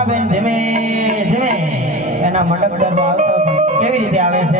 મીરાબેન ધીમે ધીમે એના મંડપ દરવા આવતો કેવી રીતે આવે છે?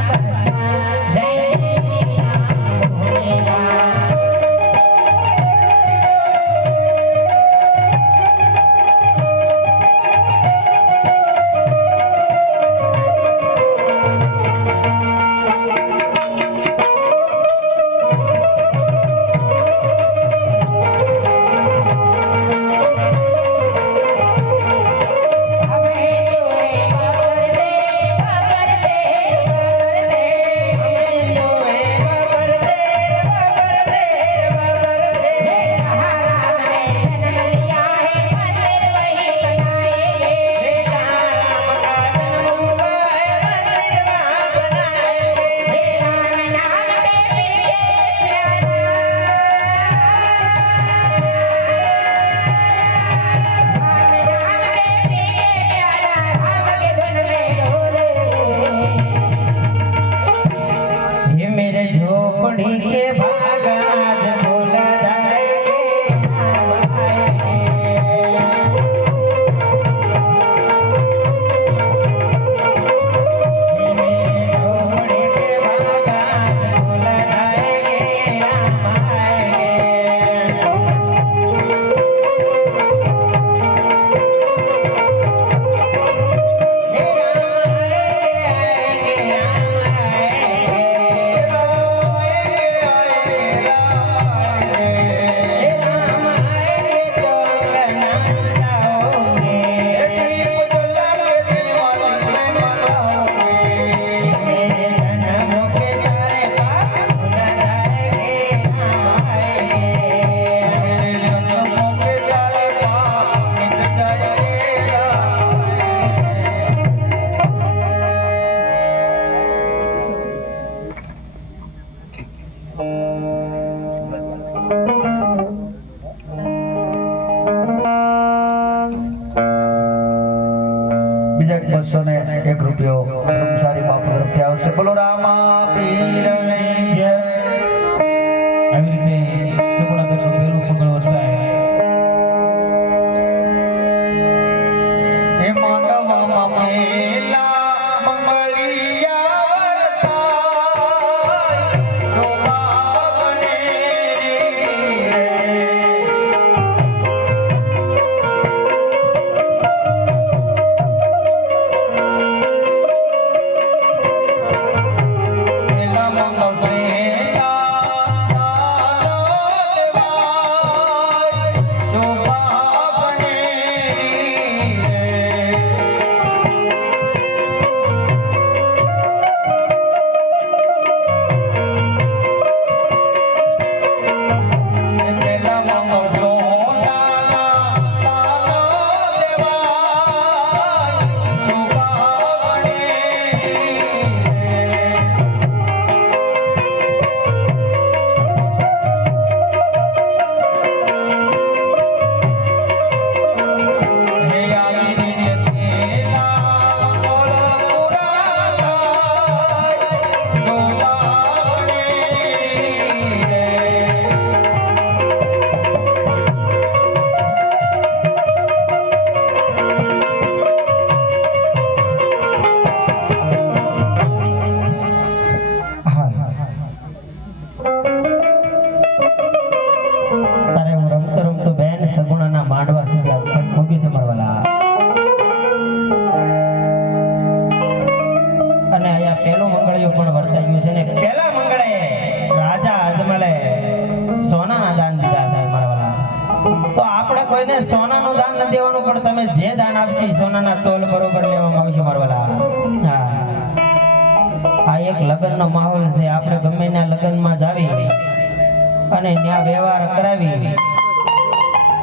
અને ત્યાં વ્યવહાર કરાવી.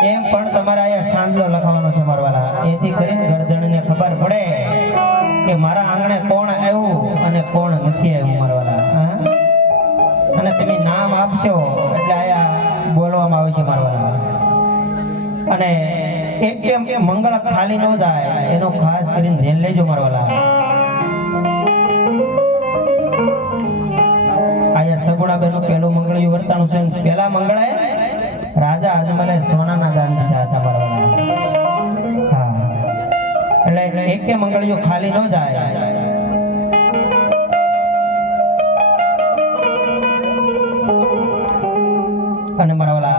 એમ પણ તમારે અહીંયા છાંદલો લખવાનો છે મારવાલા. એથી કરીને ગરદણને ખબર પડે કે મારા આંગણે કોણ આવ્યું અને કોણ નથી આવ્યું મારવાલા. અને તમે નામ આપજો એટલે અહીંયા બોલવામાં આવે છે મારવાલા. અને એક કેમ કે મંગળ ખાલી ન થાય, એનો ખાસ કરીને ધ્યાન લેજો મારવાલા. પહેલો મંગળિયું વર્તાણું છે પહેલા મંગળાએ રાજા આજે અજમલે સોનાના દાન દીધા હતા મારા હા એટલે એકે મંગળિયું ખાલી ન જાય. અને મારા વાલા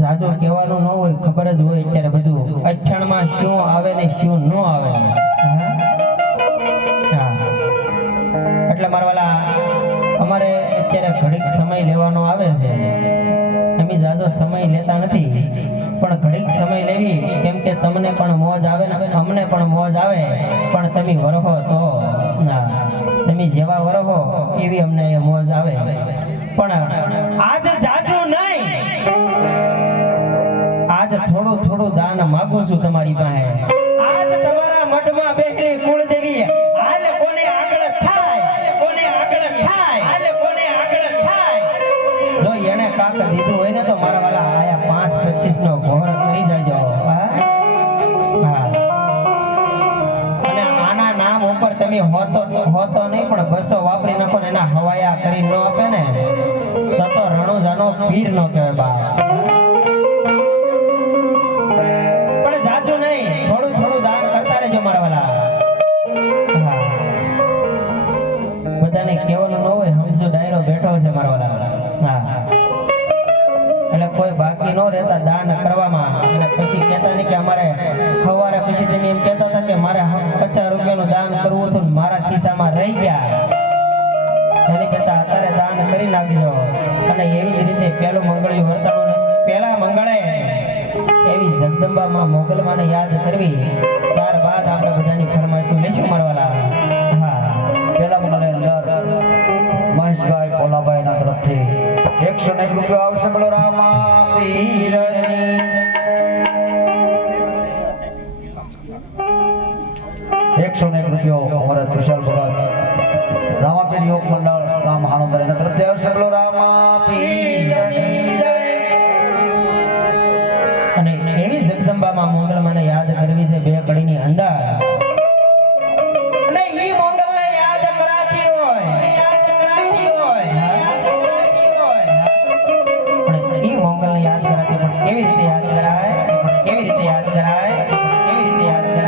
જાજો કહેવાનું ન હોય, ખબર જ હોય અત્યારે બધું. અઠણમાં શું આવે ને શું ન આવે. એટલે મારા વાલા અમારે અત્યારે ઘડીક સમય લેવાનો આવે છે. અમે જાજો સમય લેતા નથી. પણ ઘડીક સમય લેવી, કેમ કે તમને પણ મોજ આવે ને, અમને પણ મોજ આવે. પણ તમે વરહો તો, ના, તમે જેવા વરહો, એવી અમને એ મોજ આવે. પણ આજ જાજો નહીં. આજ થોડું થોડું દાન માગું છું તમારી પાસે. તમે હોતો હોતો નહીં, પણ બસો વાપરી નાખો ને એના હવાયા કરી ન આપે ને? તો તો રણુ જાનો પીર નો કહેવાય બા દાન કરતા રહેજો મારા વાલા. બધાને કહેવાનું ન હોય, સમજો, ડાયરો બેઠો છે મારા વાલા. હા. એટલે કોઈ બાકી ન રહેતા દાન કરવામાં. અને પછી કહેતા નહીં કે અમારે સવારે પછી તમે એમ કહેતા હતા કે મારે પચાસ રૂપિયાનું દાન કરવું હતું મારા ખિસ્સામાં રહી ગયા. એને કહેતા, અત્યારે દાન કરી નાખજો. અને એવી જ રીતે પેલું મંગળી વર્તાનું પહેલા મંગળે એવી જગદંબામાં મોગલમાને યાદ કરવી. ત્યારબાદ આપણે બધાની ફરમાઈશું, લેશું મારવાલા? હા. પેલા મંગળે અંદર મહેશભાઈ ભોલાભાઈ ના તરફથી એકસો ને એક આવશે બોલો, રામા પીરની સદસ્યો અમારા તુષાર ભગત, રામાપીર યોગ મંડળ રામ હાણોદર. એના તરફથી આવ્યો સગલો રામાપીર અને એવી જગદંબામાં મોગલમાંને યાદ કરવી છે બે કડીની અંદર યાદ કરાય કેવી રીતે યાદ કરાય? કેવી રીતે યાદ કરાય? કેવી રીતે યાદ કરાય?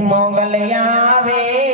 મોગલ આવે.